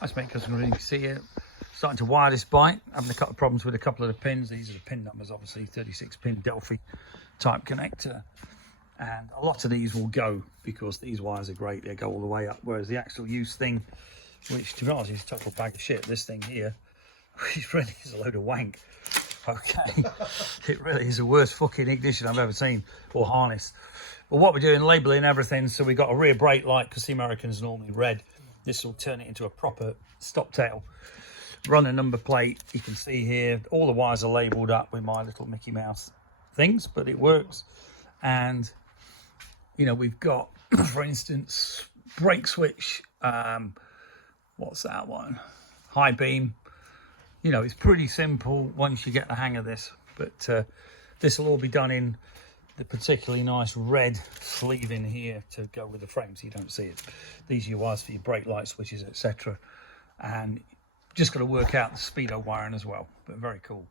That's mate, because you can see it starting to wire this bike, having a couple of problems with a couple of the pins. These are the pin numbers, obviously 36 pin Delphi type connector, and a lot of these will go because these wires are great, they go all the way up, whereas the actual use thing, which to be honest is a total bag of shit, this thing here, which really is a load of wank. Okay, it really is the worst fucking ignition I've ever seen, or harness. But what we're doing, labeling everything, so we've got a rear brake light, because the American's normally red. This will turn it into a proper stop tail. Run a number plate, you can see here, all the wires are labelled up with my little Mickey Mouse things, but it works. And, you know, we've got, for instance, brake switch, what's that one? High beam. You know, it's pretty simple once you get the hang of this, but this will all be done in the particularly nice red sleeve in here to go with the frame so you don't see it. These are your wires for your brake light switches, etc. And just got to work out the speedo wiring as well, but very cool.